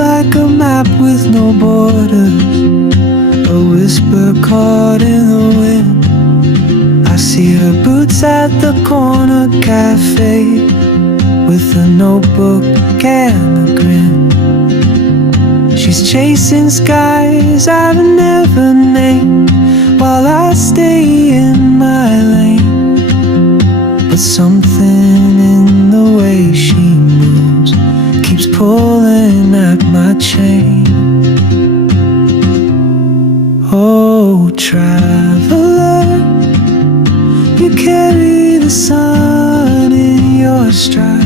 like a map with no borders, a whisper caught in the wind. I see her boots at the corner cafe, with a notebook and a grin. She's chasing skies I've never named, while I stay in my lane. But something in the way she moves keeps pulling at my chain. Oh, traveler, you carry the sun in your stride.